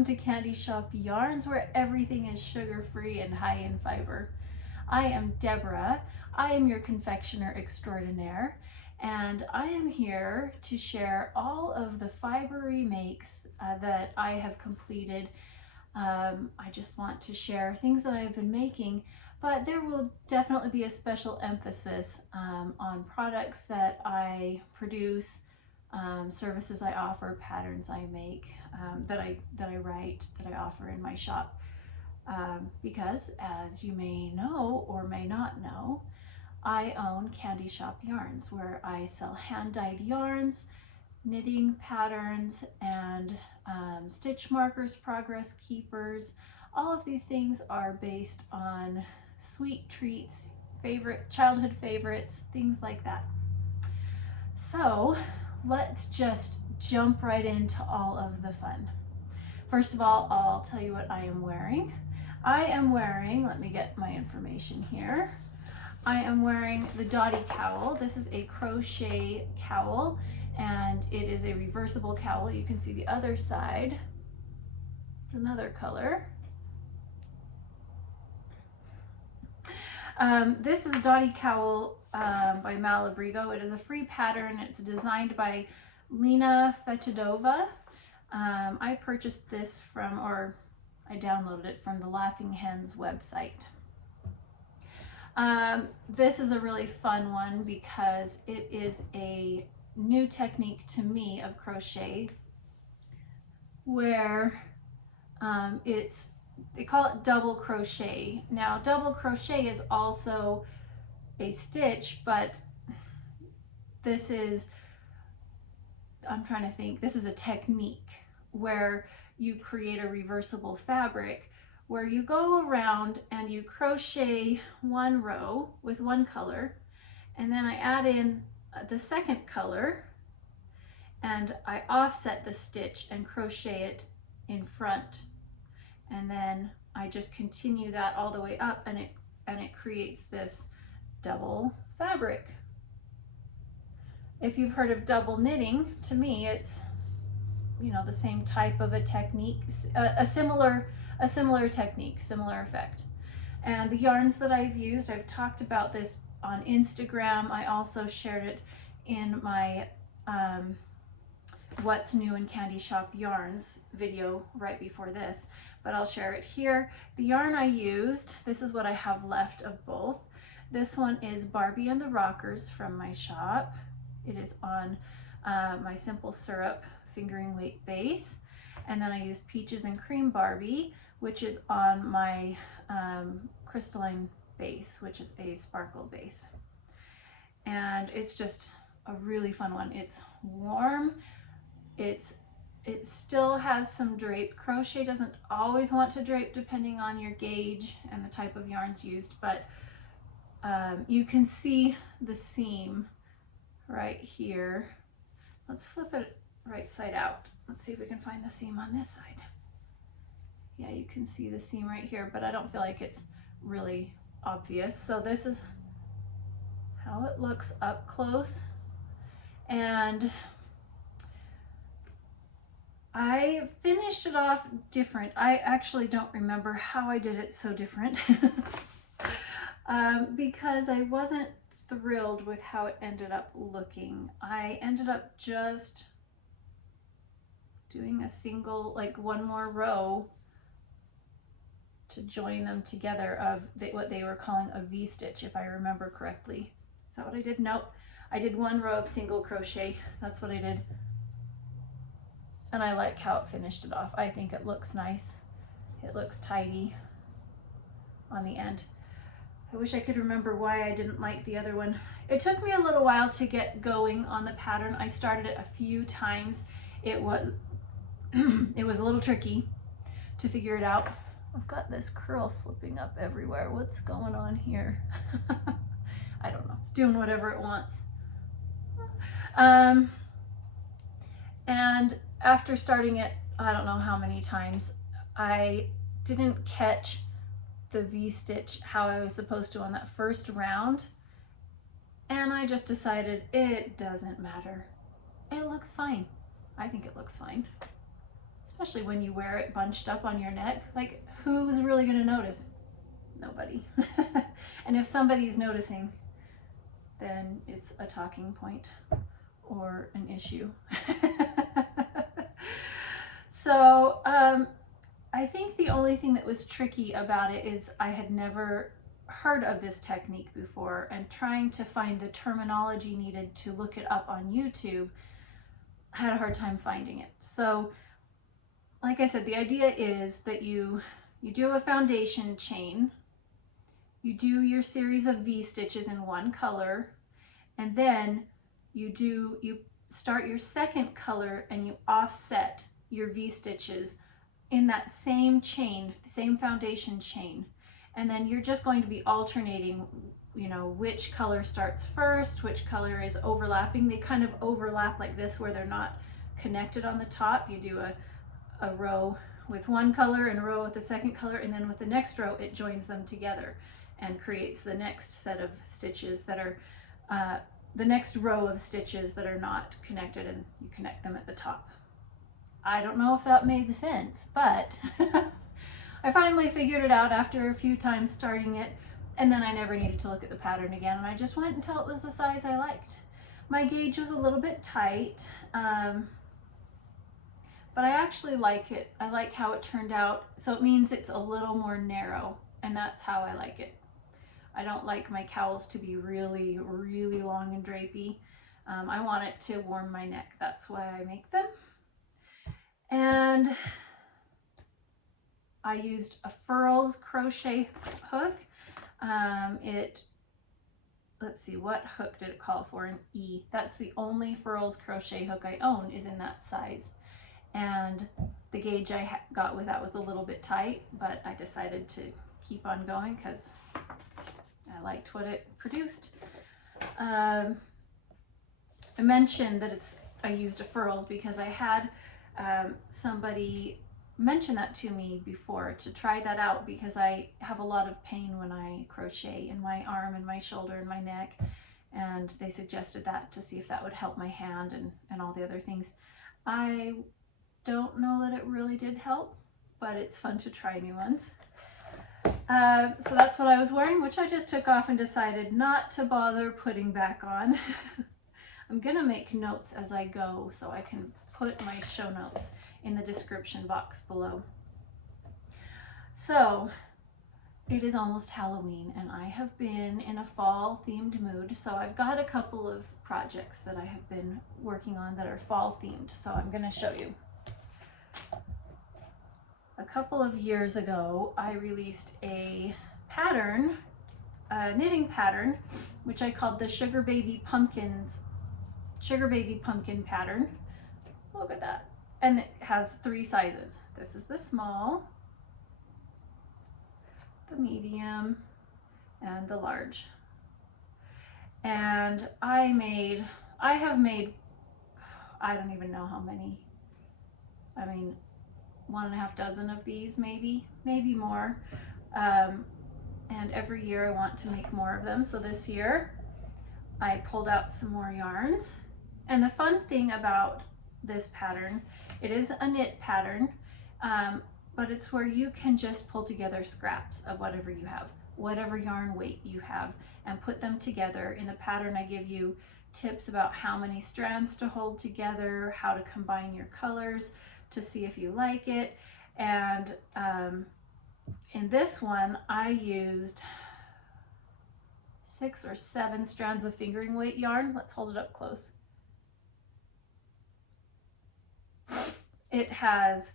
welcome to Candy Shoppe Yarns, where everything is sugar-free and high in fiber. I am Deborah. I am your confectioner extraordinaire, and I am here to share all of the fiber remakes that I have completed. I just want to share things that I have been making, but there will definitely be a special emphasis on products that I produce, services I offer, patterns I make, that I write, that I offer in my shop. Because as you may know or may not know, I own Candy Shoppe Yarns, where I sell hand-dyed yarns, knitting patterns, and stitch markers, progress keepers. All of these things are based on sweet treats, childhood favorites, things like that. So let's just jump right into all of the fun. First of all, I'll tell you what I am wearing. I am wearing, let me get my information here. I am wearing the Dotty cowl. This is a crochet cowl, and it is a reversible cowl. You can see the other side. It's another color. This is Dotty cowl by Malabrigo. It is a free pattern. It's designed by Lena Fedotova. I purchased this from, or I downloaded it from the Laughing Hen's website. This is a really fun one because it is a new technique to me of crochet where they call it double crochet. Now, double crochet is also a stitch, but this is, I'm trying to think, this is a technique where you create a reversible fabric where you go around and you crochet one row with one color, and then I add in the second color and I offset the stitch and crochet it in front, and then I just continue that all the way up, and it creates this double fabric. If you've heard of double knitting, to me it's, you know, the same type of a technique, a similar technique, similar effect. And the yarns that I've used, I've talked about this on Instagram. I also shared it in my What's New in Candy Shoppe Yarns video right before this, but I'll share it here. The yarn I used, this is what I have left of both. This one is Barbie and the Rockers from my shop. It is on my simple syrup fingering weight base. And then I used Peaches and Cream Barbie, which is on my crystalline base, which is a sparkle base. And it's just a really fun one. It's warm. It still has some drape. Crochet doesn't always want to drape depending on your gauge and the type of yarns used, but you can see the seam right here. Let's flip it right side out. Let's see if we can find the seam on this side. Yeah, you can see the seam right here, but I don't feel like it's really obvious. So this is how it looks up close. And I finished it off different. I actually don't remember how I did it so different because I wasn't thrilled with how it ended up looking. I ended up just doing a single, like one more row to join them together of what they were calling a V-stitch, if I remember correctly. Is that what I did? Nope. I did one row of single crochet. That's what I did. And I like how it finished it off. I think it looks nice. It looks tidy on the end. I wish I could remember why I didn't like the other one. It took me a little while to get going on the pattern. I started it a few times. It was it was a little tricky to figure it out. I've got this curl flipping up everywhere. What's going on here? I don't know. It's doing whatever it wants. And after starting it, I don't know how many times, I didn't catch the V-stitch how I was supposed to on that first round. And I just decided it doesn't matter. It looks fine. I think it looks fine. It's especially when you wear it bunched up on your neck. Like, who's really gonna notice? Nobody. And if somebody's noticing, then it's a talking point or an issue. So I think the only thing that was tricky about it is I had never heard of this technique before, and trying to find the terminology needed to look it up on YouTube, I had a hard time finding it. So like I said, the idea is that you do a foundation chain, you do your series of V stitches in one color, and then you start your second color and you offset your V stitches in that same chain, same foundation chain. And then you're just going to be alternating, you know, which color starts first, which color is overlapping. They kind of overlap like this where they're not connected on the top. You do a row with one color and a row with the second color, and then with the next row it joins them together and creates the next set of stitches that are the next row of stitches that are not connected, and you connect them at the top. I don't know if that made sense, but I finally figured it out after a few times starting it, and then I never needed to look at the pattern again, and I just went until it was the size I liked. My gauge was a little bit tight, but I actually like it. I like how it turned out, so it means it's a little more narrow, and that's how I like it. I don't like my cowls to be really, really long and drapey. I want it to warm my neck. That's why I make them. And I used a Furls crochet hook. Let's see, what hook did it call for? An E. That's the only Furls crochet hook I own is in that size. And the gauge I got with that was a little bit tight, but I decided to keep on going because I liked what it produced. I mentioned that I used a Furls because I had somebody mention that to me before to try that out, because I have a lot of pain when I crochet in my arm and my shoulder and my neck, and they suggested that to see if that would help my hand and all the other things. I don't know that it really did help, but it's fun to try new ones. So that's what I was wearing, which I just took off and decided not to bother putting back on. I'm gonna make notes as I go so I can put my show notes in the description box below. So it is almost Halloween, and I have been in a fall themed mood, so I've got a couple of projects that I have been working on that are fall themed, so I'm going to show you. A couple of years ago I released a pattern, a knitting pattern, which I called the Sugar Baby Pumpkin pattern. Look at that. And it has 3 sizes. This is the small, the medium, and the large. And I have made, I don't even know how many. I mean, 1.5 dozen of these, maybe more. And every year I want to make more of them. So this year I pulled out some more yarns. And the fun thing about this pattern, it is a knit pattern, but it's where you can just pull together scraps of whatever you have, whatever yarn weight you have, and put them together. In the pattern I give you tips about how many strands to hold together, how to combine your colors to see if you like it. And in this one I used 6 or 7 strands of fingering weight yarn. Let's hold it up close. It has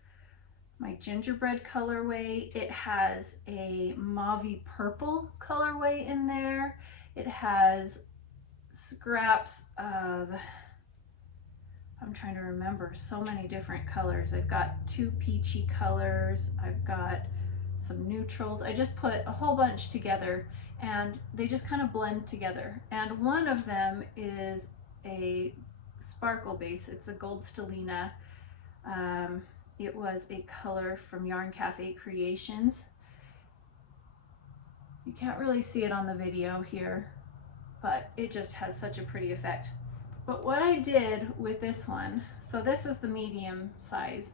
my gingerbread colorway, it has a mauvey purple colorway in there, it has scraps of, I'm trying to remember, so many different colors. I've got 2 peachy colors, I've got some neutrals. I just put a whole bunch together and they just kind of blend together. And one of them is a sparkle base. It's a gold stellina. It was a color from Yarn Cafe Creations. You can't really see it on the video here, but it just has such a pretty effect. But what I did with this one, so this is the medium size,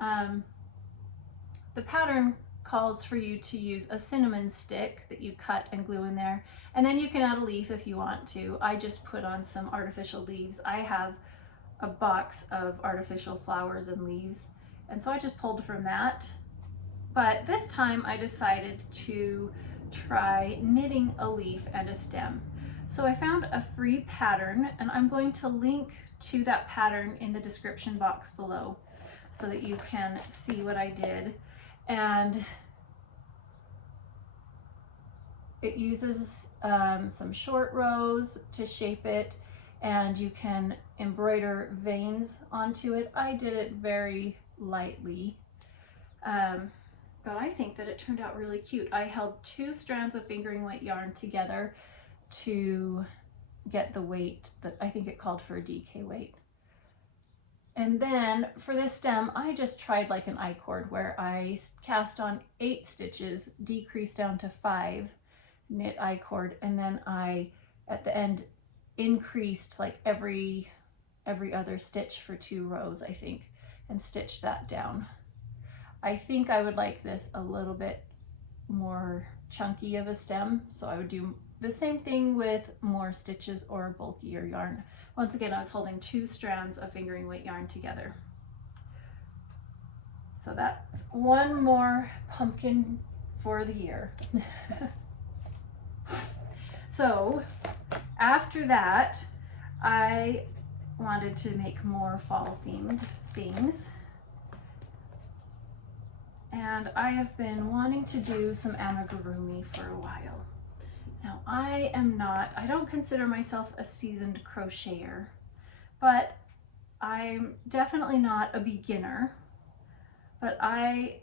The pattern calls for you to use a cinnamon stick that you cut and glue in there, and then you can add a leaf if you want to. I just put on some artificial leaves. I have a box of artificial flowers and leaves, and so I just pulled from that. But this time I decided to try knitting a leaf and a stem. So I found a free pattern, and I'm going to link to that pattern in the description box below so that you can see what I did. And it uses some short rows to shape it, and you can embroider veins onto it. I did it very lightly, but I think that it turned out really cute. I held 2 strands of fingering weight yarn together to get the weight that I think it called for a DK weight. And then for this stem, I just tried like an I-cord where I cast on 8 stitches, decreased down to 5, knit I-cord, and then I, at the end, increased like every other stitch for 2 rows, I think, and stitched that down. I think I would like this a little bit more chunky of a stem, so I would do the same thing with more stitches or bulkier yarn. Once again, I was holding 2 strands of fingering weight yarn together. So that's one more pumpkin for the year. So after that, I wanted to make more fall themed things. And I have been wanting to do some amigurumi for a while. Now I don't consider myself a seasoned crocheter, but I'm definitely not a beginner, but I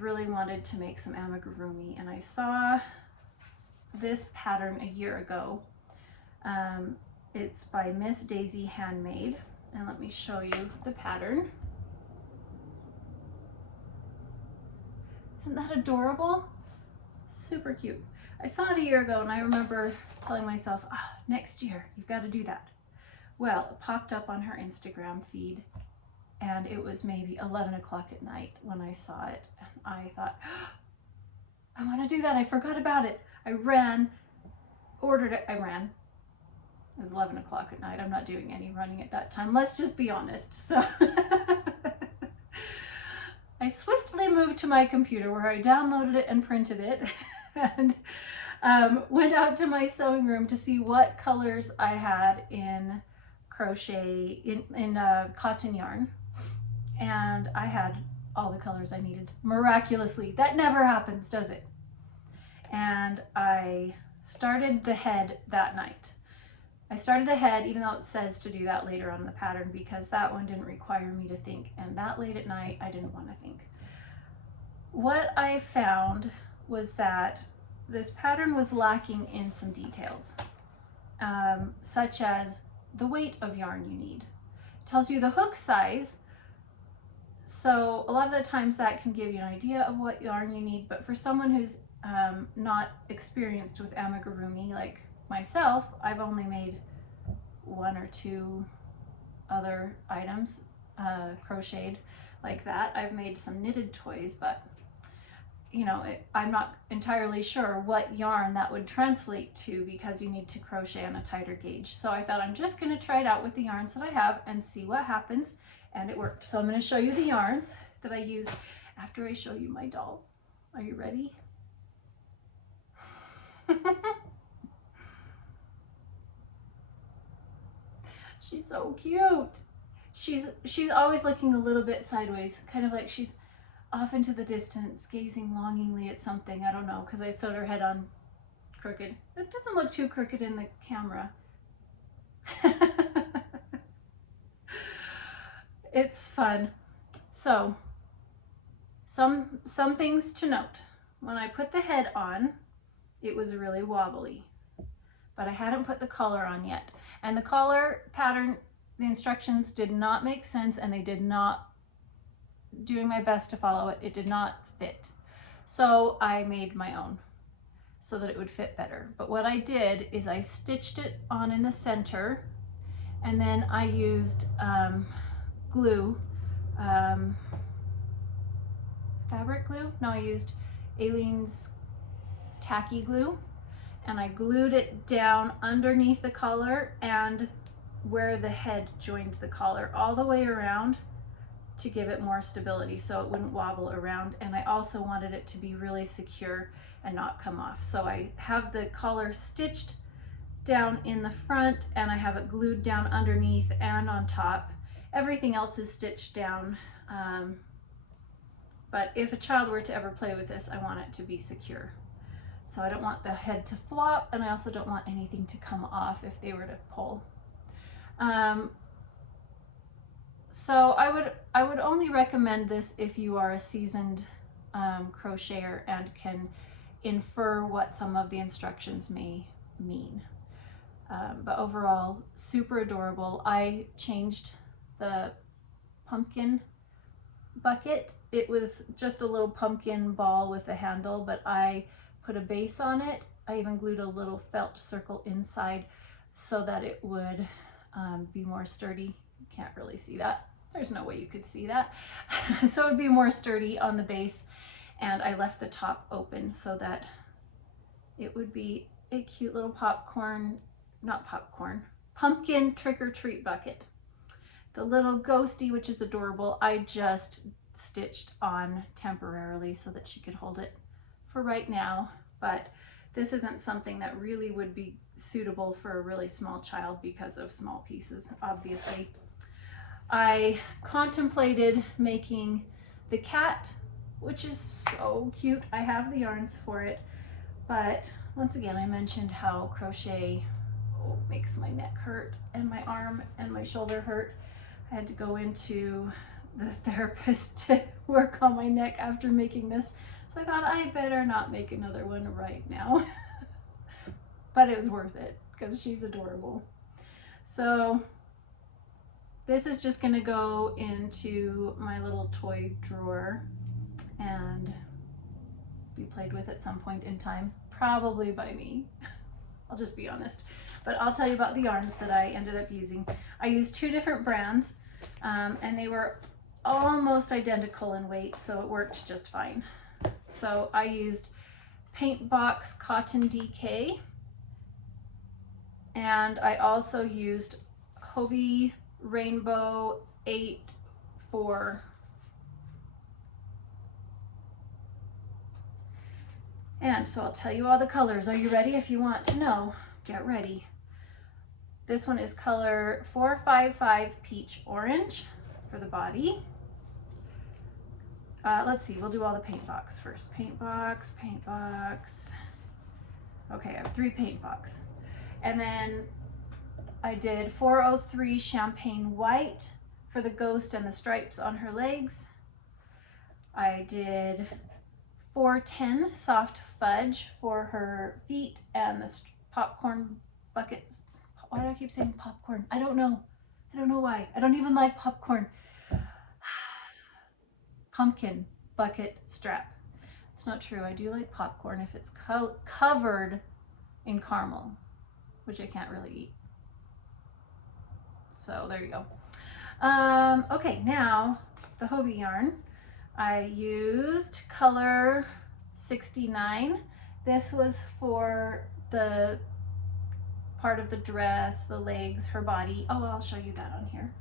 really wanted to make some amigurumi, and I saw this pattern a year ago. It's by Miss Daisy Handmade, and let me show you the pattern. Isn't that adorable? Super cute. I saw it a year ago, and I remember telling myself, next year, you've got to do that. Well, it popped up on her Instagram feed, and it was maybe 11 o'clock at night when I saw it, and I thought, I want to do that. I forgot about it. I ran, ordered it, I ran. It was 11 o'clock at night. I'm not doing any running at that time. Let's just be honest. So I swiftly moved to my computer where I downloaded it and printed it, and went out to my sewing room to see what colors I had in crochet, in cotton yarn. And I had all the colors I needed, miraculously. That never happens, does it? And I started the head that night. I started the head, even though it says to do that later on in the pattern, because that one didn't require me to think, and that late at night I didn't want to think. What I found was that this pattern was lacking in some details, such as the weight of yarn you need. It tells you the hook size, so a lot of the times that can give you an idea of what yarn you need, but for someone who's not experienced with amigurumi like myself, I've only made 1 or 2 other items crocheted like that. I've made some knitted toys, but you know, I'm not entirely sure what yarn that would translate to, because you need to crochet on a tighter gauge. So I thought I'm just going to try it out with the yarns that I have and see what happens, and it worked. So I'm going to show you the yarns that I used after I show you my doll. Are you ready? She's so cute. She's always looking a little bit sideways, kind of like she's off into the distance, gazing longingly at something. I don't know, because I sewed her head on crooked. It doesn't look too crooked in the camera. It's fun. So, some things to note. When I put the head on, it was really wobbly, but I hadn't put the collar on yet. And the collar pattern, the instructions did not make sense, and they did not, doing my best to follow it, it did not fit. So I made my own so that it would fit better. But what I did is I stitched it on in the center, and then I used glue. fabric glue. No, I used Aleene's tacky glue, and I glued it down underneath the collar and where the head joined the collar all the way around to give it more stability so it wouldn't wobble around. And I also wanted it to be really secure and not come off. So I have the collar stitched down in the front and I have it glued down underneath and on top. Everything else is stitched down. But if a child were to ever play with this, I want it to be secure. So I don't want the head to flop, and I also don't want anything to come off if they were to pull. So I would only recommend this if you are a seasoned crocheter and can infer what some of the instructions may mean. But overall, super adorable. I changed the pumpkin bucket. It was just a little pumpkin ball with a handle, but I put a base on it. I even glued a little felt circle inside so that it would be more sturdy. You can't really see that. There's no way you could see that. So it would be more sturdy on the base, and I left the top open so that it would be a cute little pumpkin trick-or-treat bucket. The little ghosty, which is adorable, I just stitched on temporarily so that she could hold it for right now. But this isn't something that really would be suitable for a really small child because of small pieces, obviously. I contemplated making the cat, which is so cute. I have the yarns for it, but once again, I mentioned how crochet makes my neck hurt and my arm and my shoulder hurt. I had to go into the therapist to work on my neck after making this. So I thought I better not make another one right now. But it was worth it because she's adorable. So this is just gonna go into my little toy drawer and be played with at some point in time, probably by me. I'll just be honest. But I'll tell you about the yarns that I ended up using. I used 2 different brands, and they were almost identical in weight, so it worked just fine. So I used Paintbox Cotton DK, and I also used Hobbii Rainbow 8-4. And so I'll tell you all the colors. Are you ready? If you want to know, get ready. This one is color 455 Peach Orange for the body. Let's see, we'll do all the Paintbox first. Paintbox. Okay, I have 3 Paintbox. And then I did 403 Champagne White for the ghost and the stripes on her legs. I did 410 Soft Fudge for her feet and the popcorn buckets. Why do I keep saying popcorn? I don't know. I don't know why. I don't even like popcorn. Pumpkin bucket strap. It's not true. I do like popcorn if it's covered in caramel, which I can't really eat. So there you go. Okay, now the Hobbii yarn. I used color 69. This was for the part of the dress, the legs, her body. Oh, I'll show you that on here.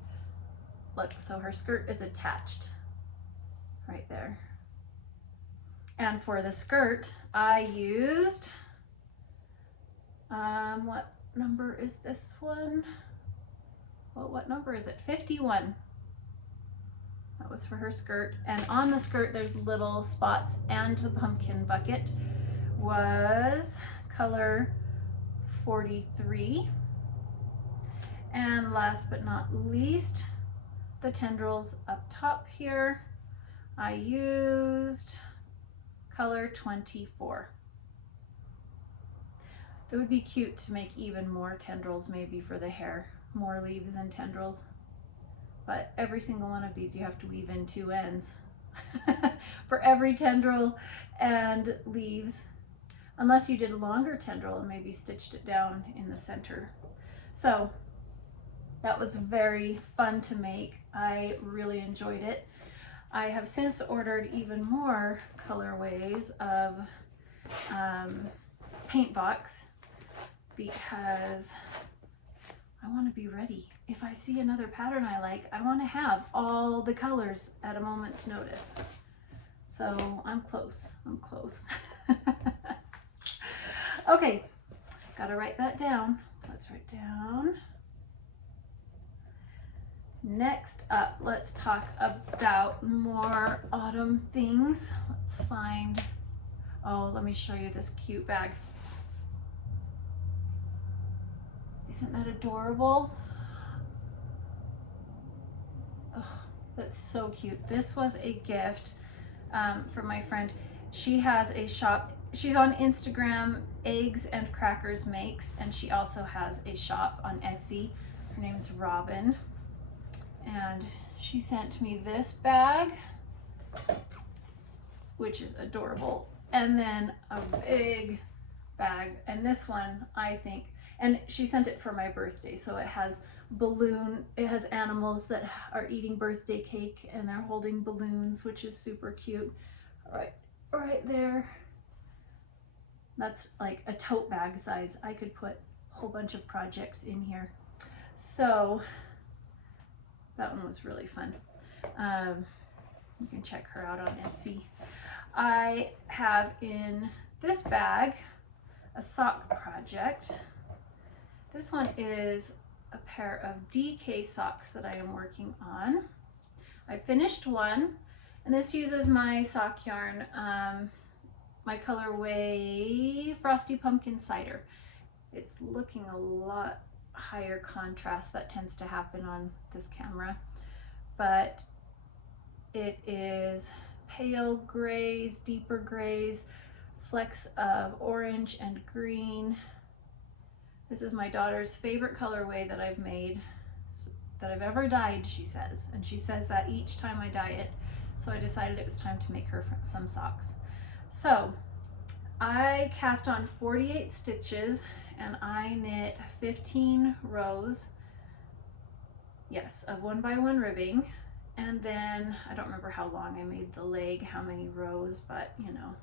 Look, so her skirt is attached right there. And for the skirt, I used, what number is this one? Well, what number is it? 51. That was for her skirt. And on the skirt, there's little spots, and the pumpkin bucket was color 43. And last but not least, the tendrils up top here, I used color 24. It would be cute to make even more tendrils maybe for the hair, more leaves and tendrils. But every single one of these you have to weave in 2 ends for every tendril and leaves, unless you did a longer tendril and maybe stitched it down in the center. So that was very fun to make. I really enjoyed it. I have since ordered even more colorways of Paintbox because I want to be ready. If I see another pattern I like, I want to have all the colors at a moment's notice. So I'm close. I'm close. Okay, gotta write that down. Let's write down. Next up, let's talk about more autumn things. Let's find, oh, let me show you this cute bag. Isn't that adorable? Oh, that's so cute. This was a gift from my friend. She has a shop. She's on Instagram, Eggs and Crackers Makes, and she also has a shop on Etsy. Her name's Robyn. And she sent me this bag, which is adorable. And then a big bag. And this one, I think, and she sent it for my birthday. So it has it has animals that are eating birthday cake and they're holding balloons, which is super cute. Right there. That's like a tote bag size. I could put a whole bunch of projects in here. So that one was really fun. You can check her out on Etsy. I have in this bag a sock project. This one is a pair of DK socks that I am working on. I finished one, and this uses my sock yarn, my colorway Frosty Pumpkin Cider. It's looking a lot higher contrast. That tends to happen on this camera, but it is pale grays, deeper grays, flecks of orange and green. This is my daughter's favorite colorway that I've made, that I've ever dyed, she says, and she says that each time I dye it. So I decided it was time to make her some socks. So I cast on 48 stitches and I knit 15 rows, yes, of 1x1 ribbing. And then I don't remember how long I made the leg, how many rows, but you know,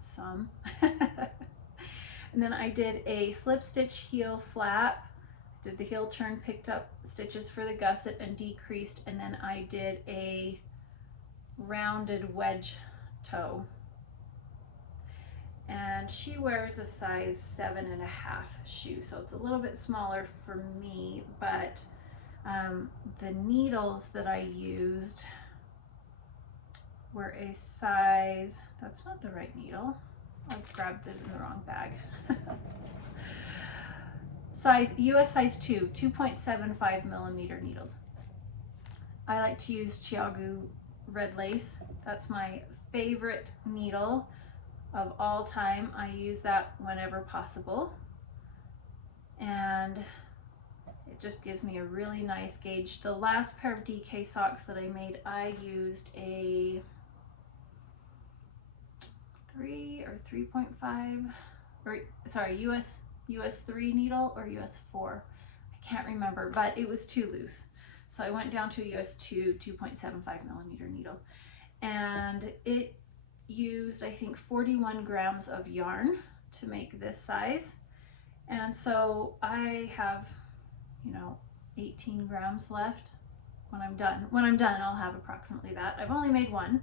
some. And then I did a slip stitch heel flap, did the heel turn, picked up stitches for the gusset and decreased, and then I did a rounded wedge toe. And she wears a size 7.5 shoe, so it's a little bit smaller for me, but the needles that I used were a size, that's not the right needle. I grabbed it in the wrong bag. US size 2, 2.75 millimeter needles. I like to use Chiagoo Red Lace. That's my favorite needle of all time. I use that whenever possible. And it just gives me a really nice gauge. The last pair of DK socks that I made, I used a 3 or 3.5, or sorry, US 3 needle or US 4. I can't remember, but it was too loose. So I went down to a US 2, 2.75 millimeter needle. And it used, I think, 41 grams of yarn to make this size. And so I have, you know, 18 grams left when I'm done. When I'm done, I'll have approximately that. I've only made one.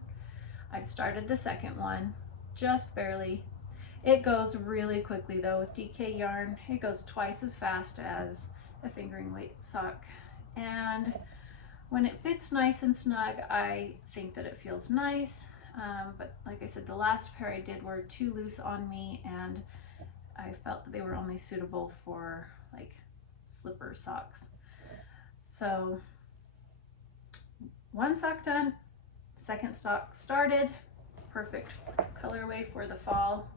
I've started the second one, just barely. It goes really quickly though with DK yarn. It goes twice as fast as a fingering weight sock. And when it fits nice and snug, I think that it feels nice. But like I said, the last pair I did were too loose on me, and I felt that they were only suitable for like slipper socks. So one sock done, second sock started. Perfect colorway for the fall.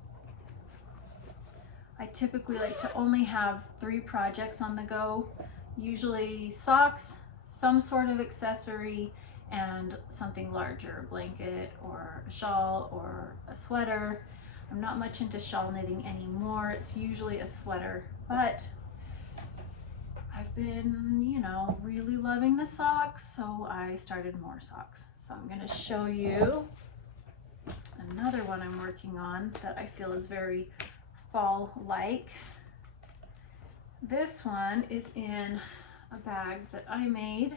I typically like to only have 3 projects on the go, usually socks, some sort of accessory, and something larger, a blanket or a shawl or a sweater. I'm not much into shawl knitting anymore. It's usually a sweater, but I've been, you know, really loving the socks, so I started more socks. So I'm going to show you another one I'm working on that I feel is very fall-like. This one is in a bag that I made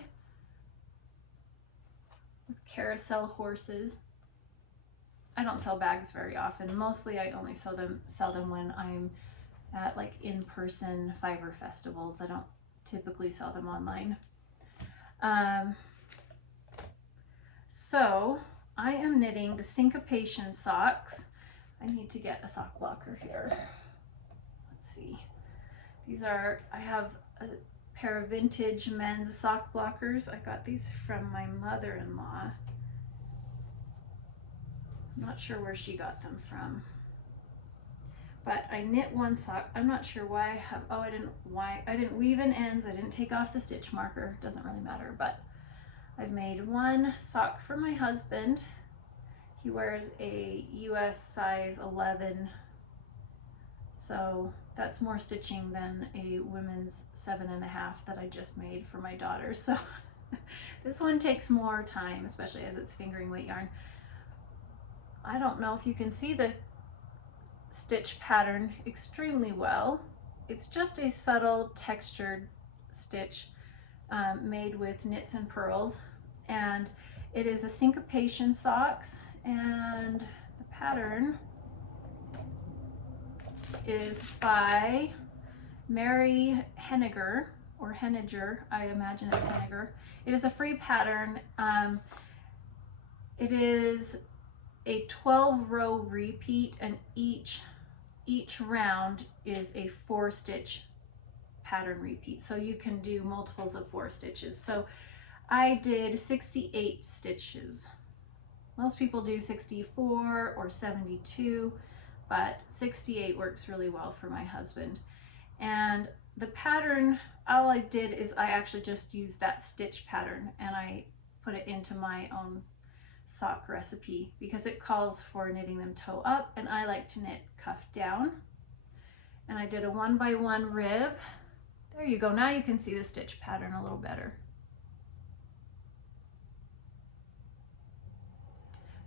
with carousel horses. I don't sell bags very often. Mostly I only sell them when I'm at like in-person fiber festivals. I don't typically sell them online. So I am knitting the Syncopation Socks. I need to get a sock blocker here. Let's see. These are, I have a pair of vintage men's sock blockers. I got these from my mother-in-law. I'm not sure where she got them from. But I knit one sock. I'm not sure why I have, oh, I didn't weave in ends. I didn't take off the stitch marker. Doesn't really matter, but I've made one sock for my husband. He wears a US size 11, so that's more stitching than a women's 7.5 that I just made for my daughter. So this one takes more time, especially as it's fingering weight yarn. I don't know if you can see the stitch pattern extremely well. It's just a subtle textured stitch made with knits and purls, and it is the Syncopation Socks, and the pattern is by Mary Henniger, or Henniger, I imagine it's Henniger. It is a free pattern. It is a 12-row repeat, and each round is a 4-stitch pattern repeat, so you can do multiples of 4 stitches. So I did 68 stitches. Most people do 64 or 72, but 68 works really well for my husband. And the pattern, all I did is I actually just used that stitch pattern and I put it into my own sock recipe because it calls for knitting them toe up, and I like to knit cuff down. And I did a 1x1 rib. There you go. Now you can see the stitch pattern a little better.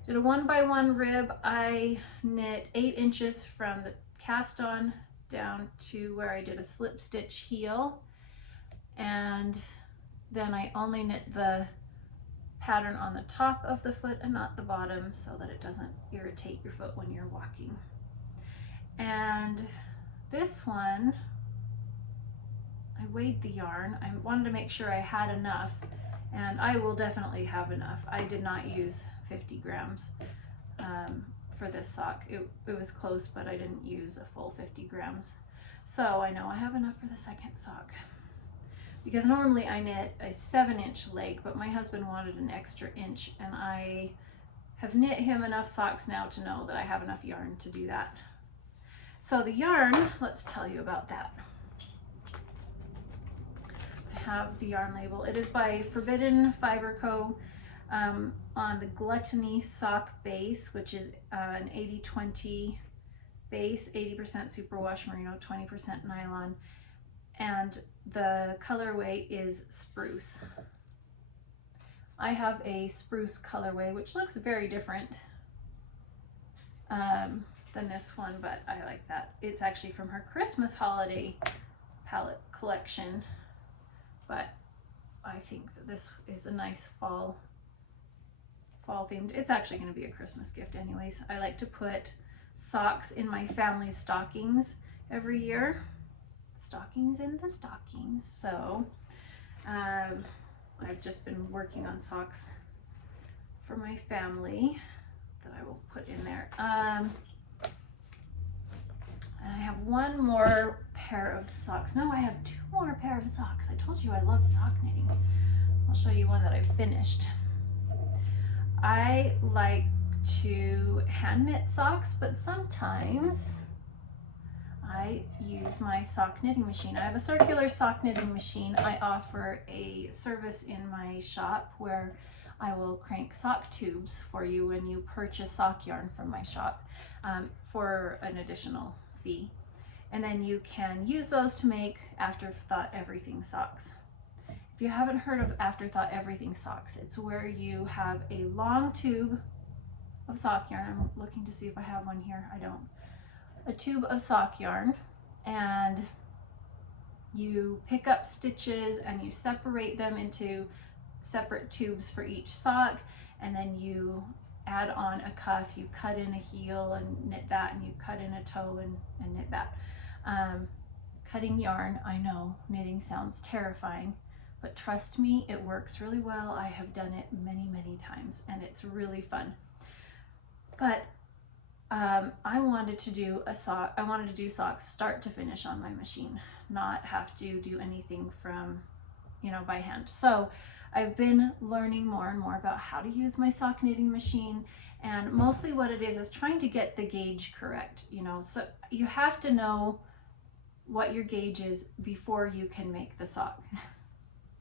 Did a 1x1 rib. I knit 8 inches from the cast on down to where I did a slip stitch heel, and then I only knit the pattern on the top of the foot and not the bottom so that it doesn't irritate your foot when you're walking. And this one, I weighed the yarn. I wanted to make sure I had enough, and I will definitely have enough. I did not use 50 grams for this sock. It was close, but I didn't use a full 50 grams. So I know I have enough for the second sock. Because normally I knit a 7-inch leg, but my husband wanted an extra inch, and I have knit him enough socks now to know that I have enough yarn to do that. So the yarn, let's tell you about that. I have the yarn label. It is by Forbidden Fiber Co. On the Gluttony Sock base, which is an 80-20 base, 80% superwash merino, 20% nylon, and the colorway is Spruce. I have a Spruce colorway, which looks very different than this one, but I like that. It's actually from her Christmas holiday palette collection, but I think that this is a nice fall themed. It's actually going to be a Christmas gift anyways. I like to put socks in my family's stockings every year. Stockings in the stockings. So I've just been working on socks for my family that I will put in there. And I have one more pair of socks. No, I have 2 more pair of socks. I told you I love sock knitting. I'll show you one that I finished. I like to hand knit socks, but sometimes I use my sock knitting machine. I have a circular sock knitting machine. I offer a service in my shop where I will crank sock tubes for you when you purchase sock yarn from my shop for an additional fee. and then you can use those to make Afterthought Everything Socks. If you haven't heard of Afterthought Everything Socks, it's where you have a long tube of sock yarn. I'm looking to see if I have one here. I don't. A tube of sock yarn, and you pick up stitches and you separate them into separate tubes for each sock, and then you add on a cuff, you cut in a heel and knit that, and you cut in a toe and knit that. Cutting yarn, I know knitting sounds terrifying, but trust me, it works really well. I have done it many, many times, and it's really fun. But I wanted to do socks start to finish on my machine, not have to do anything from, by hand. So I've been learning more and more about how to use my sock knitting machine, and mostly what it is trying to get the gauge correct, so you have to know what your gauge is before you can make the sock.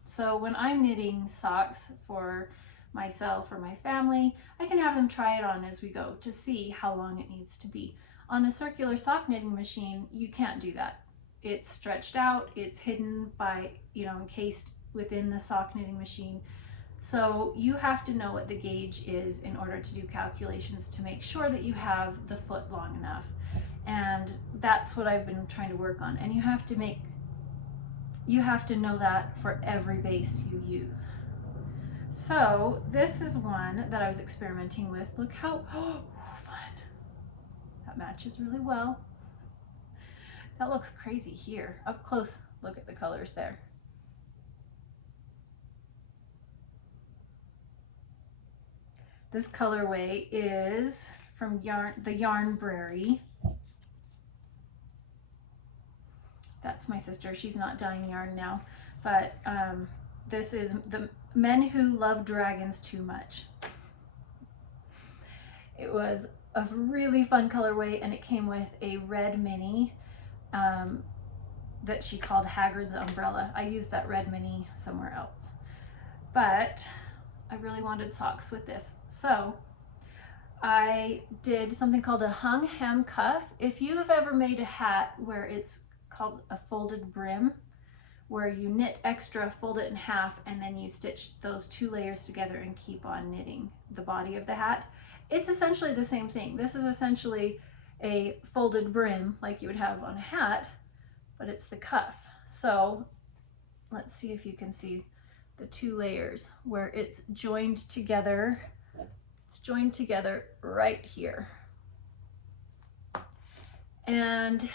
So when I'm knitting socks for myself or my family, I can have them try it on as we go to see how long it needs to be. On a circular sock knitting machine, you can't do that. It's stretched out, it's hidden by, encased within the sock knitting machine. So you have to know what the gauge is in order to do calculations to make sure that you have the foot long enough. And that's what I've been trying to work on. And you have to know that for every base you use. So this is one that I was experimenting with. Look how fun. That matches really well. That looks crazy here. Up close, look at the colors there. This colorway is from the Yarnbrary. That's my sister. She's not dyeing yarn now, but this is the Men Who Love Dragons Too Much. It was a really fun colorway, and it came with a red mini that she called Hagrid's Umbrella. I used that red mini somewhere else, but I really wanted socks with this. So I did something called a hung hem cuff. If you've ever made a hat where it's called a folded brim, where you knit extra, fold it in half, and then you stitch those two layers together and keep on knitting the body of the hat, it's essentially the same thing. This is essentially a folded brim like you would have on a hat, but it's the cuff. So let's see if you can see the two layers where it's joined together. It's joined together right here. And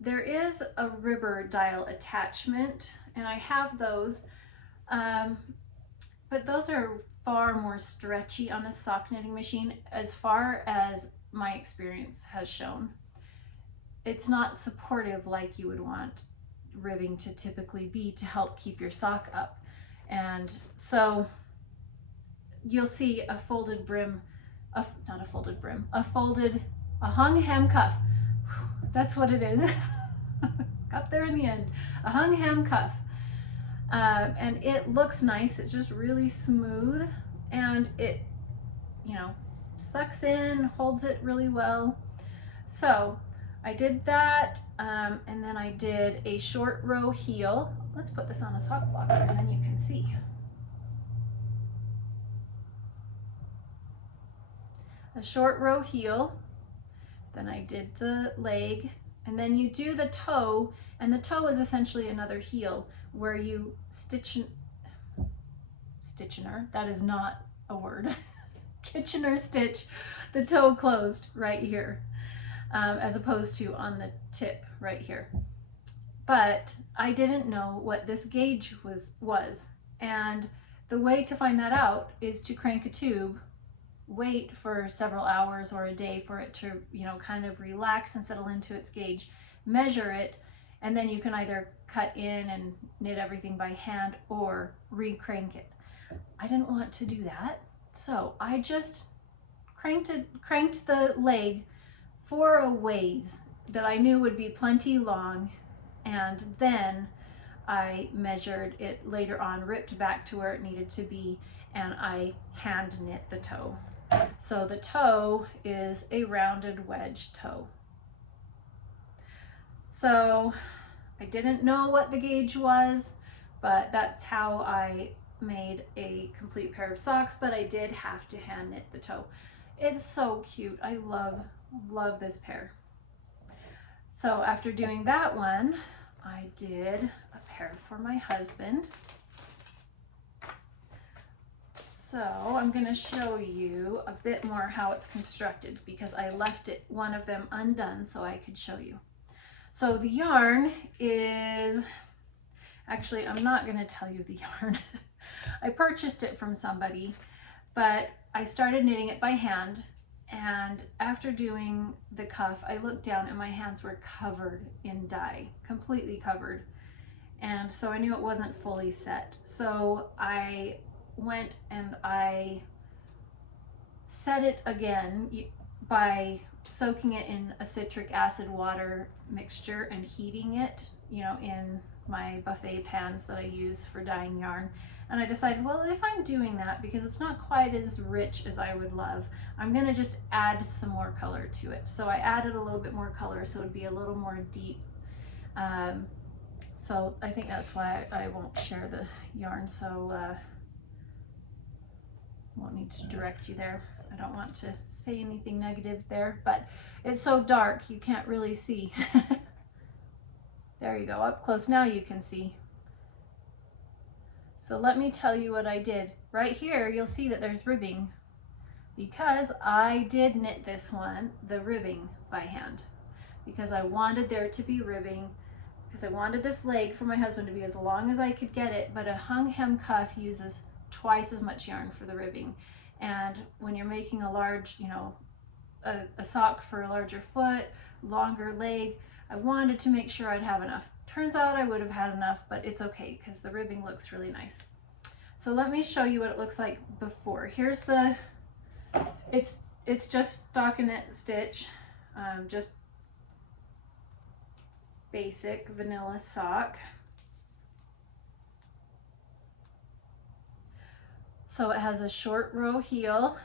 there is a ribber dial attachment, and I have those, but those are far more stretchy on a sock knitting machine, as far as my experience has shown. It's not supportive like you would want ribbing to typically be to help keep your sock up. And so you'll see a folded brim, not a folded brim, a hung hem cuff. That's what it is. Got there in the end. A hung hem cuff. And it looks nice. It's just really smooth, and it, sucks in, holds it really well. So I did that, and then I did a short row heel. Let's put this on a sock blocker and then you can see. A short row heel, then I did the leg, and then you do the toe, and the toe is essentially another heel where you Stitchener, that is not a word, Kitchener stitch the toe closed right here, as opposed to on the tip right here. But I didn't know what this gauge was, and the way to find that out is to crank a tube, wait for several hours or a day for it to, kind of relax and settle into its gauge, measure it, and then you can either cut in and knit everything by hand or re-crank it. I didn't want to do that, so I just cranked the leg for a ways that I knew would be plenty long, and then I measured it later on, ripped back to where it needed to be, and I hand knit the toe. So the toe is a rounded wedge toe. So I didn't know what the gauge was, but that's how I made a complete pair of socks, but I did have to hand knit the toe. It's so cute. I love this pair. So after doing that one, I did a pair for my husband. So I'm going to show you a bit more how it's constructed because I left one of them undone so I could show you. So the yarn is, actually I'm not going to tell you the yarn. I purchased it from somebody, but I started knitting it by hand, and after doing the cuff I looked down and my hands were covered in dye, completely covered, and so I knew it wasn't fully set. So I went and I set it again by soaking it in a citric acid water mixture and heating it, you know, in my buffet pans that I use for dyeing yarn. And I decided, well, if I'm doing that, because it's not quite as rich as I would love, I'm gonna just add some more color to it. So I added a little bit more color so it'd be a little more deep. So I think that's why I won't share the yarn, so won't need to direct you there. I don't want to say anything negative there, but it's so dark you can't really see. There you go, up close now you can see. So let me tell you what I did. Right here you'll see that there's ribbing because I did knit this one, the ribbing, by hand, because I wanted there to be ribbing, because I wanted this leg for my husband to be as long as I could get it, but a hung hem cuff uses twice as much yarn for the ribbing. And when you're making a large, you know, a sock for a larger foot, longer leg, I wanted to make sure I'd have enough. Turns out I would have had enough, but it's okay because the ribbing looks really nice. So let me show you what it looks like before. Here's the, it's just stockinette stitch, just basic vanilla sock. So it has a short row heel,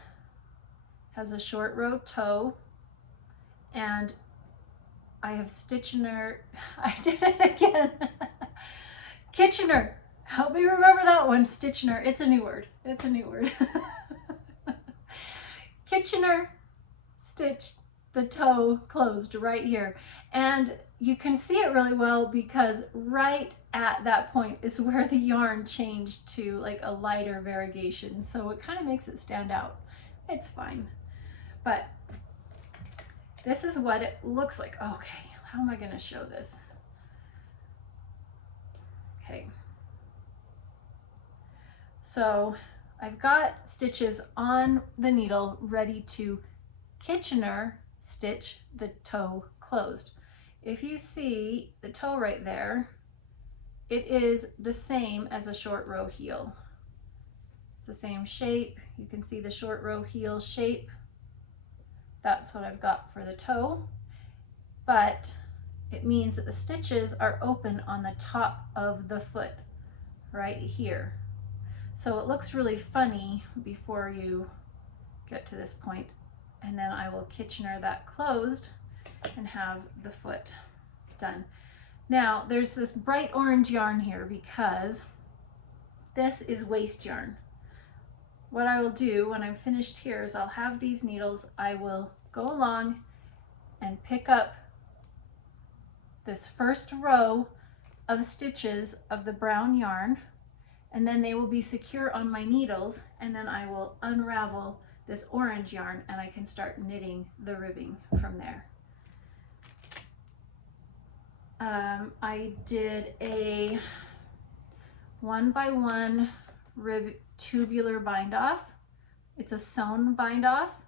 has a short row toe, and I have Stitchener, I did it again. Kitchener, help me remember that one, Stitchener, it's a new word, it's a new word. Kitchener stitch the toe closed right here. And you can see it really well because right at that point is where the yarn changed to like a lighter variegation. So it kind of makes it stand out. It's fine. But this is what it looks like. Okay, how am I going to show this? Okay. So I've got stitches on the needle ready to Kitchener stitch the toe closed. If you see the toe right there, it is the same as a short row heel. It's the same shape. You can see the short row heel shape. That's what I've got for the toe, but it means that the stitches are open on the top of the foot right here. So it looks really funny before you get to this point, and then I will Kitchener that closed and have the foot done. Now there's this bright orange yarn here because this is waste yarn. What I will do when I'm finished here is I'll have these needles, I will go along and pick up this first row of stitches of the brown yarn, and then they will be secure on my needles, and then I will unravel this orange yarn and I can start knitting the ribbing from there. I did a 1x1 tubular bind off. It's a sewn bind off,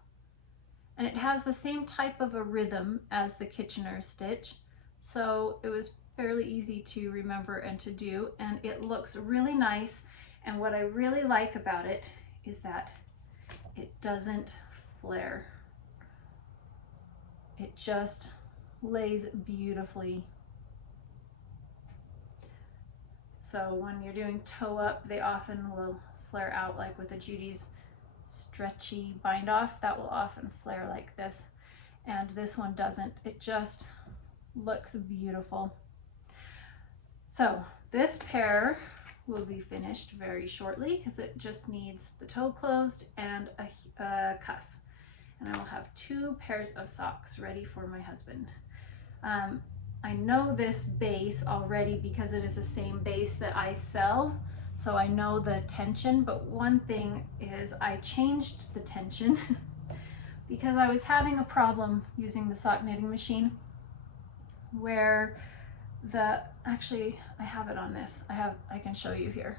and it has the same type of a rhythm as the Kitchener stitch, so it was fairly easy to remember and to do, and it looks really nice. And what I really like about it is that it doesn't flare. It just lays beautifully. So when you're doing toe up, they often will flare out, like with the Judy's stretchy bind off, that will often flare like this. And this one doesn't. It just Looks beautiful. So this pair will be finished very shortly because it just needs the toe closed and a cuff. And I will have 2 pairs of socks ready for my husband. I know this base already because it is the same base that I sell, so I know the tension, but one thing is I changed the tension because I was having a problem using the sock knitting machine where actually I have it on this, I can show you here,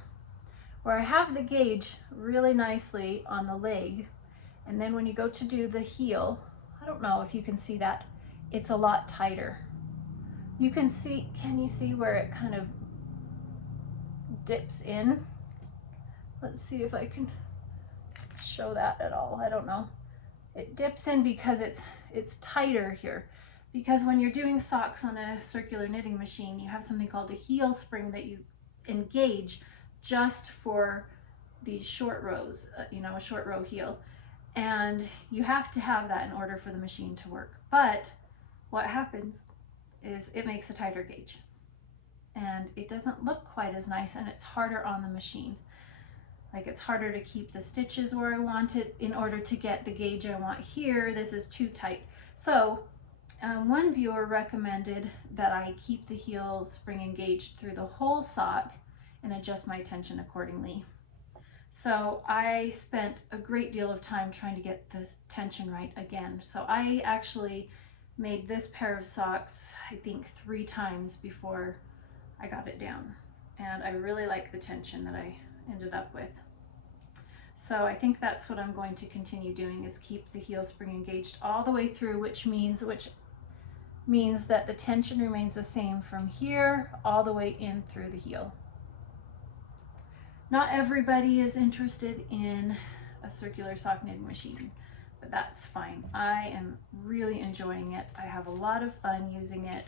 where I have the gauge really nicely on the leg, and then when you go to do the heel, I don't know if you can see that, it's a lot tighter. You can see, can you see where it kind of dips in? Let's see if I can show that at all. I don't know. It dips in because it's tighter here. Because when you're doing socks on a circular knitting machine, you have something called a heel spring that you engage just for these short rows, you know, a short row heel. And you have to have that in order for the machine to work. But what happens is it makes a tighter gauge. And it doesn't look quite as nice, and it's harder on the machine. Like, it's harder to keep the stitches where I want it in order to get the gauge I want here. This is too tight. So one viewer recommended that I keep the heel spring engaged through the whole sock and adjust my tension accordingly. So I spent a great deal of time trying to get this tension right again. So I actually made this pair of socks, I think 3 times before I got it down. And I really like the tension that I ended up with. So I think that's what I'm going to continue doing, is keep the heel spring engaged all the way through, which means that the tension remains the same from here all the way in through the heel. Not everybody is interested in a circular sock knitting machine, but that's fine. I am really enjoying it. I have a lot of fun using it.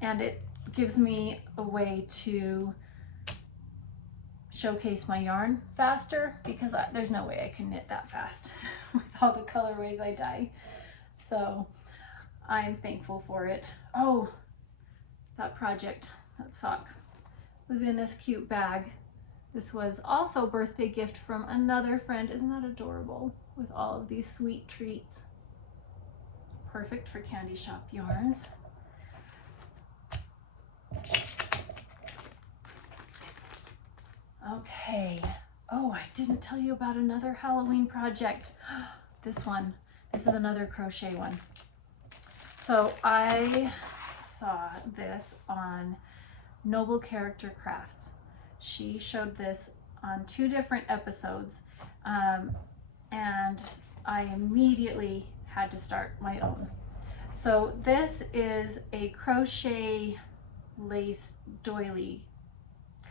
And it gives me a way to showcase my yarn faster, because there's no way I can knit that fast with all the colorways I dye. So I'm thankful for it. Oh, that project, that sock, was in this cute bag. This was also a birthday gift from another friend. Isn't that adorable? With all of these sweet treats. Perfect for Candy Shoppe Yarns. Okay. Oh, I didn't tell you about another Halloween project. This one. This is another crochet one. So I saw this on Noble Character Crafts. She showed this on 2 different episodes, and I immediately had to start my own. So this is a crochet lace doily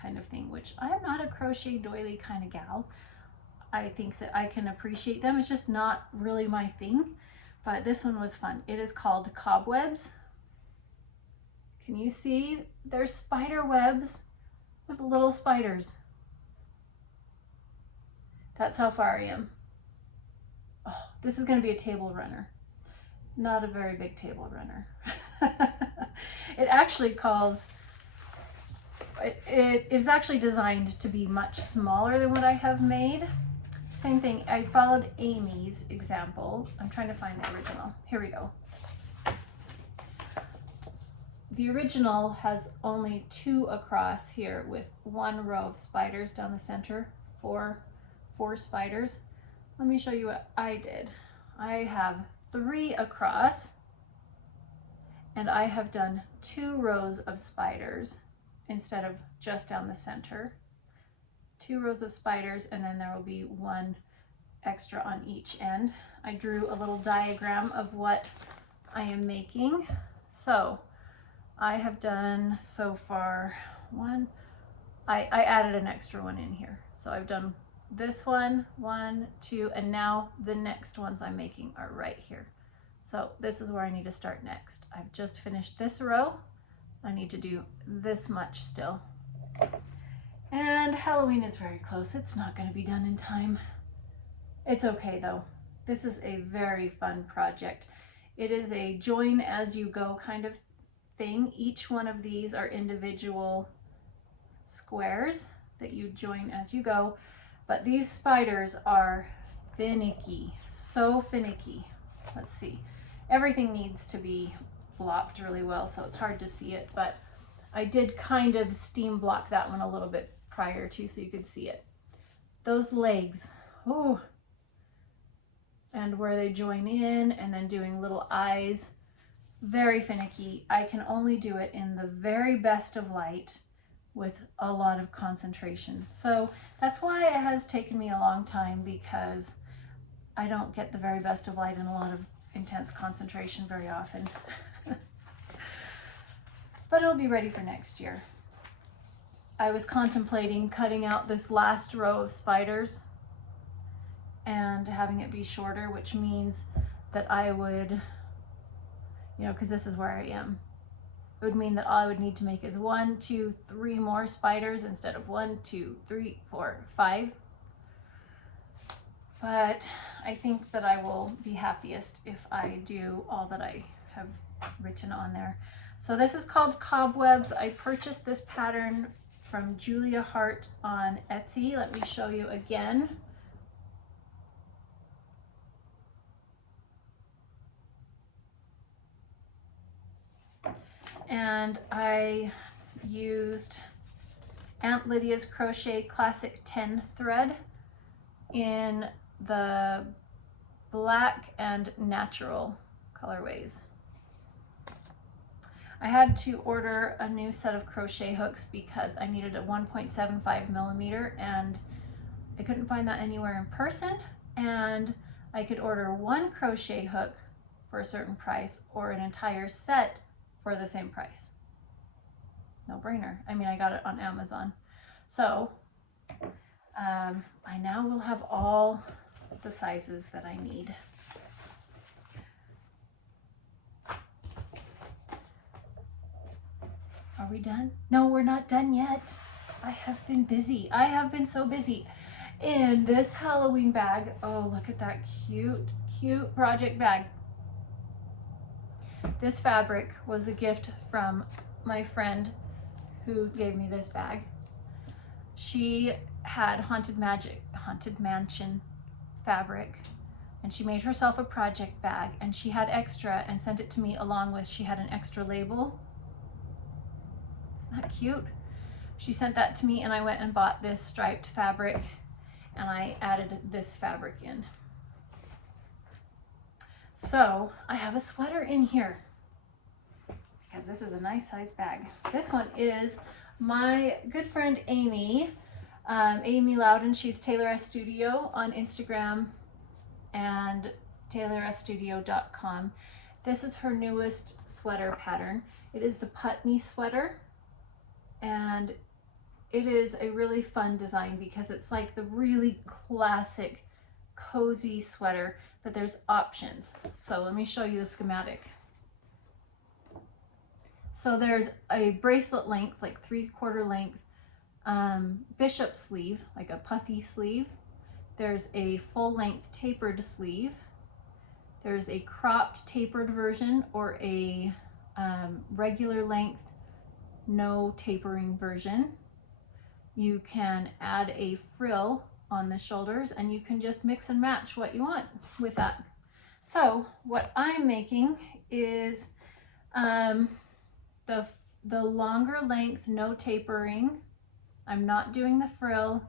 kind of thing, which I'm not a crochet doily kind of gal. I think that I can appreciate them. It's just not really my thing, but this one was fun. It is called Cobwebs. Can you see? They're spider webs with little spiders. That's how far I am. Oh, this is going to be a table runner. Not a very big table runner. It actually calls, it's actually designed to be much smaller than what I have made. Same thing, I followed Amy's example. I'm trying to find the original. Here we go. The original has only 2 across here with 1 row of spiders down the center, 4 spiders. Let me show you what I did. I have 3 across, and I have done 2 rows of spiders instead of just down the center. 2 rows of spiders, and then there will be 1 extra on each end. I drew a little diagram of what I am making. So I have done so far I added an extra one in here. So I've done this one, 1, 2, and now the next ones I'm making are right here. So this is where I need to start next. I've just finished this row. I need to do this much still. And Halloween is very close. It's not going to be done in time. It's okay though. This is a very fun project. It is a join as you go kind of thing. Each one of these are individual squares that you join as you go, but these spiders are finicky, so finicky. Let's see, everything needs to be blocked really well, so it's hard to see it, but I did kind of steam block that one a little bit prior to so you could see it. Those legs, oh, and where they join in and then doing little eyes, very finicky. I can only do it in the very best of light with a lot of concentration. So that's why it has taken me a long time, because I don't get the very best of light and a lot of intense concentration very often. But it'll be ready for next year. I was contemplating cutting out this last row of spiders and having it be shorter, which means that I would, you know, because this is where I am, it would mean that all I would need to make is 1, 2, 3 more spiders instead of 1, 2, 3, 4, 5. But I think that I will be happiest if I do all that I have written on there. So this is called Cobwebs. I purchased this pattern from Julia Hart on Etsy. Let me show you again. And I used Aunt Lydia's Crochet Classic 10 thread in the black and natural colorways. I had to order a new set of crochet hooks because I needed a 1.75 millimeter and I couldn't find that anywhere in person, and I could order one crochet hook for a certain price or an entire set for the same price. No brainer. I mean, I got it on Amazon. So I now will have all the sizes that I need. Are we done? No, we're not done yet. I have been busy. I have been so busy. In this Halloween bag, oh, look at that cute, cute project bag. This fabric was a gift from my friend who gave me this bag. She had Haunted Mansion fabric, and she made herself a project bag, and she had extra and sent it to me along with, she had an extra label. Isn't that cute? She sent that to me and I went and bought this striped fabric and I added this fabric in. So I have a sweater in here because this is a nice size bag. This one is my good friend Amy, Amy Loudon. She's Taylor S Studio on Instagram and taylorstudio.com. This is her newest sweater pattern. It is the Putney Sweater, and it is a really fun design because it's like the really classic cozy sweater, but there's options. So let me show you the schematic. So there's a bracelet length, like 3/4 length, bishop sleeve, like a puffy sleeve. There's a full length tapered sleeve. There's a cropped tapered version or a regular length, no tapering version. You can add a frill on the shoulders and you can just mix and match what you want with that. So what I'm making is the longer length, no tapering. I'm not doing the frill,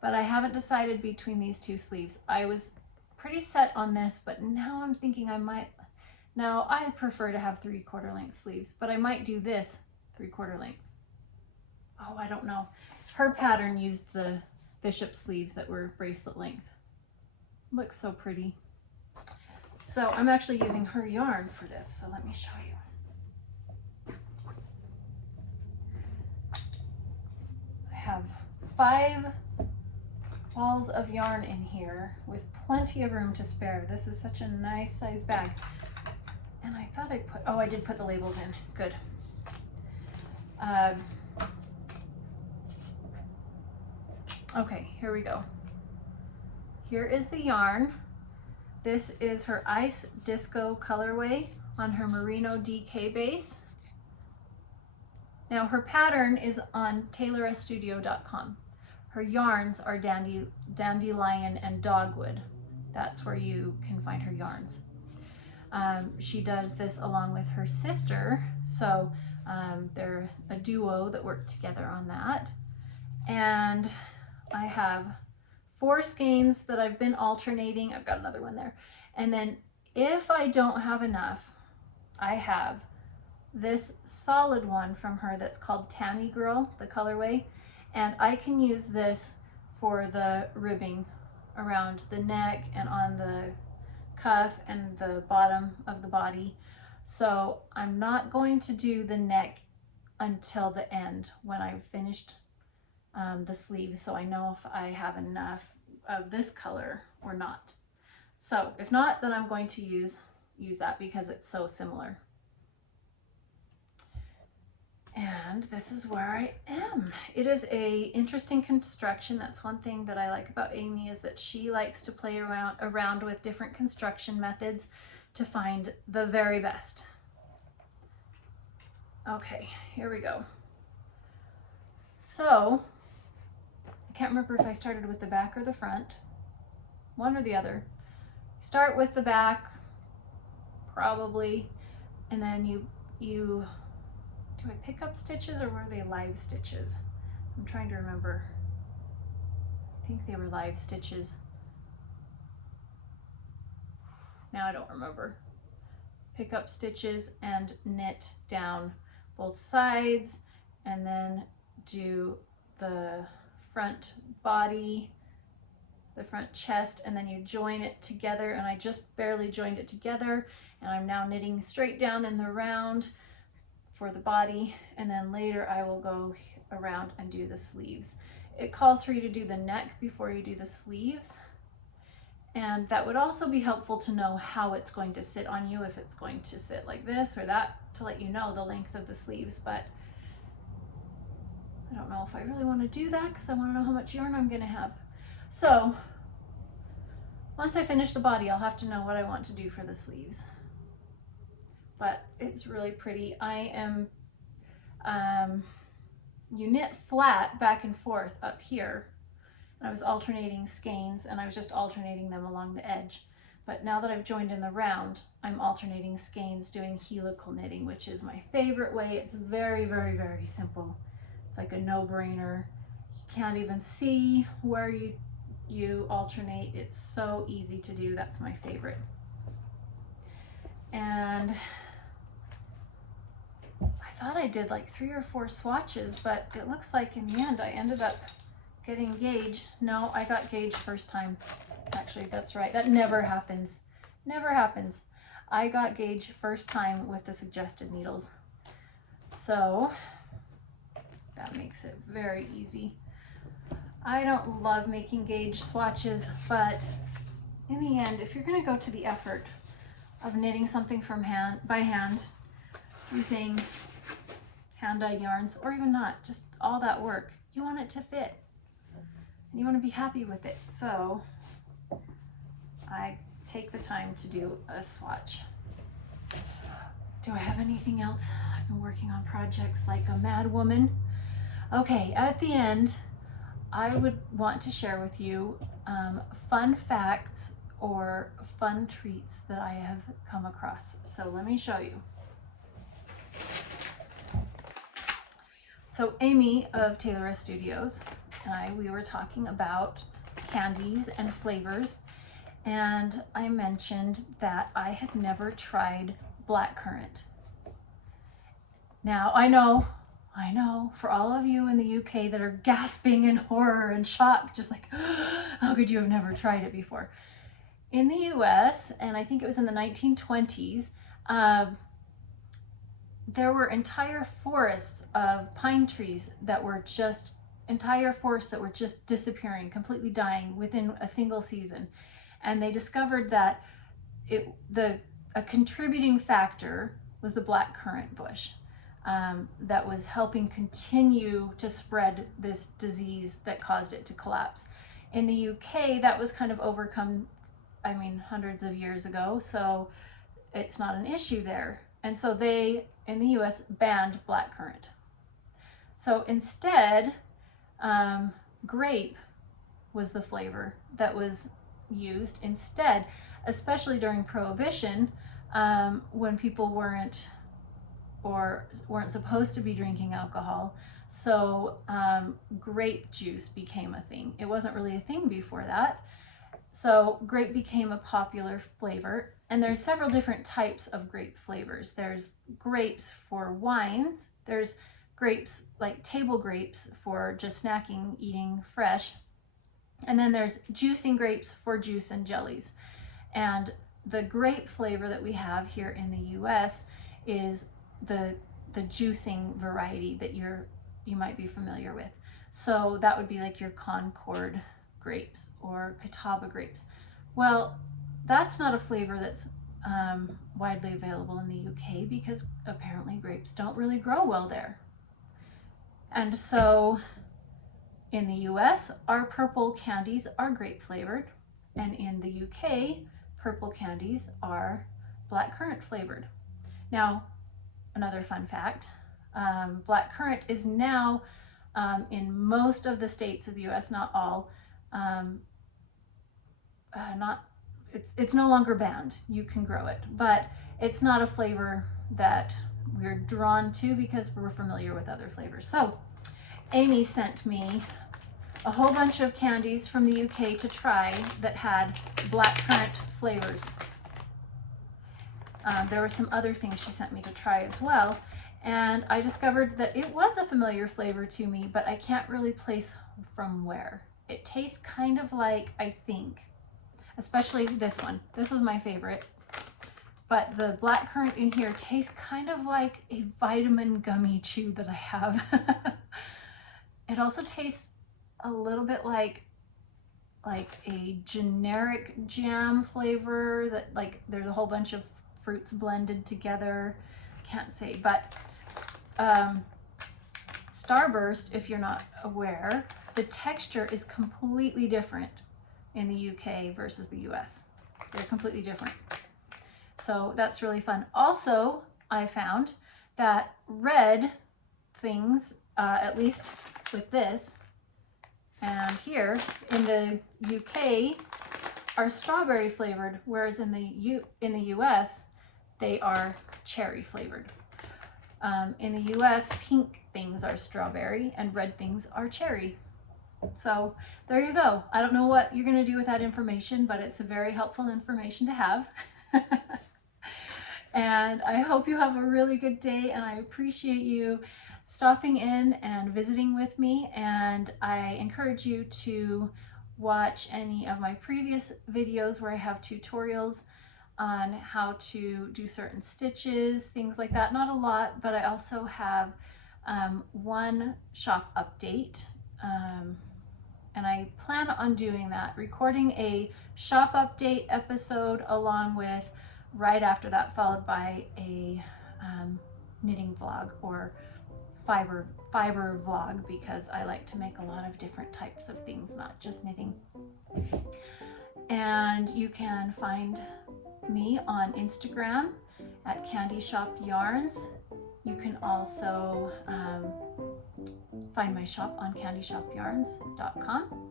but I haven't decided between these two sleeves. I was pretty set on this, but now I'm thinking I might, now I prefer to have 3/4 length sleeves, but I might do this 3/4 length. Oh, I don't know. Her pattern used the bishop sleeves that were bracelet length. Looks so pretty. So I'm actually using her yarn for this, so let me show you. I have 5 balls of yarn in here with plenty of room to spare. This is such a nice size bag. And I thought I'd put, oh, I did put the labels in. Good. Okay, here we go. Here is the yarn. This is her Ice Disco colorway on her Merino DK base. Now her pattern is on TaylorStudio.com. Her yarns are Dandelion and Dogwood. That's where you can find her yarns. She does this along with her sister, so they're a duo that work together on that. And I have 4 skeins that I've been alternating. I've got another one there. And then if I don't have enough, I have this solid one from her that's called Tammy Girl, the colorway. And I can use this for the ribbing around the neck and on the cuff and the bottom of the body. So I'm not going to do the neck until the end when I've finished the sleeves, so I know if I have enough of this color or not. So if not, then I'm going to use that because it's so similar. And this is where I am. It is a interesting construction. That's one thing that I like about Amy, is that she likes to play around with different construction methods to find the very best. Okay, here we go. So I can't remember if I started with the back or the front, one or the other. Start with the back, probably, and then you do I pick up stitches or were they live stitches? I'm trying to remember. I think they were live stitches. Now I don't remember. Pick up stitches and knit down both sides, and then do the front body, the front chest, and then you join it together. And I just barely joined it together, and I'm now knitting straight down in the round for the body, and then later I will go around and do the sleeves. It calls for you to do the neck before you do the sleeves, and that would also be helpful to know how it's going to sit on you, if it's going to sit like this or that, to let you know the length of the sleeves. But I don't know if I really want to do that because I want to know how much yarn I'm going to have. So once I finish the body, I'll have to know what I want to do for the sleeves. But it's really pretty. I am, you knit flat back and forth up here. And I was alternating skeins, and I was just alternating them along the edge. But now that I've joined in the round, I'm alternating skeins doing helical knitting, which is my favorite way. It's very, very, very simple. It's like a no-brainer. You can't even see where you alternate. It's so easy to do. That's my favorite. And I thought I did like 3 or 4 swatches, but it looks like in the end I ended up getting gauge. No, I got gauge first time. Actually, that's right. That never happens. Never happens. I got gauge first time with the suggested needles. So that makes it very easy. I don't love making gauge swatches, but in the end, if you're going to go to the effort of knitting something by hand, using hand-dyed yarns, or even not, just all that work, you want it to fit. And you want to be happy with it. So I take the time to do a swatch. Do I have anything else? I've been working on projects like a mad woman. Okay, at the end, I would want to share with you fun facts or fun treats that I have come across. So let me show you. So Amy of Taylor Studios and we were talking about candies and flavors, and I mentioned that I had never tried blackcurrant. Now I know, for all of you in the UK that are gasping in horror and shock, just like, how could you have never tried it before? In the US, and I think it was in the 1920s, there were entire forests of pine trees that were just, disappearing, completely dying within a single season. And they discovered that a contributing factor was the blackcurrant bush. That was helping continue to spread this disease that caused it to collapse. In the UK, that was kind of overcome I mean, hundreds of years ago, so it's not an issue there. And so they, in the US, banned blackcurrant. So instead, grape was the flavor that was used instead, especially during Prohibition, when people weren't supposed to be drinking alcohol. So grape juice became a thing. It wasn't really a thing before that. So grape became a popular flavor, and there's several different types of grape flavors. There's grapes for wines. There's grapes like table grapes for just snacking, eating fresh. And then there's juicing grapes for juice and jellies. And the grape flavor that we have here in the US is the juicing variety that you might be familiar with. So that would be like your Concord grapes or Catawba grapes. Well, that's not a flavor that's widely available in the UK because apparently grapes don't really grow well there. And so in the US, our purple candies are grape flavored, and in the UK, purple candies are blackcurrant flavored. Now, another fun fact, blackcurrant is now in most of the states of the US, not all, it's no longer banned. You can grow it, but it's not a flavor that we're drawn to because we're familiar with other flavors. So Amy sent me a whole bunch of candies from the UK to try that had blackcurrant flavors. There were some other things she sent me to try as well, and I discovered that it was a familiar flavor to me, but I can't really place from where. It tastes kind of like, I think, especially this one. This was my favorite. But the blackcurrant in here tastes kind of like a vitamin gummy chew that I have. It also tastes a little bit like a generic jam flavor that, like, there's a whole bunch of fruits blended together. Can't say, but Starburst, if you're not aware, the texture is completely different in the UK versus the US. They're completely different. So that's really fun. Also, I found that red things, at least with this, and here in the UK, are strawberry flavored, whereas in the US, they are cherry flavored. In the US, pink things are strawberry and red things are cherry. So there you go. I don't know what you're going to do with that information, but it's a very helpful information to have. And I hope you have a really good day, and I appreciate you stopping in and visiting with me, and I encourage you to watch any of my previous videos where I have tutorials on how to do certain stitches, things like that. Not a lot, but I also have one shop update, and I plan on doing that, recording a shop update episode along with, right after that, followed by a knitting vlog or fiber vlog, because I like to make a lot of different types of things, not just knitting. And you can find me on Instagram at Candy Shoppe Yarns. You can also find my shop on candyshopyarns.com.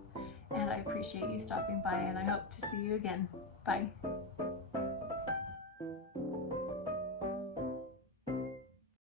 And I appreciate you stopping by, and I hope to see you again. Bye.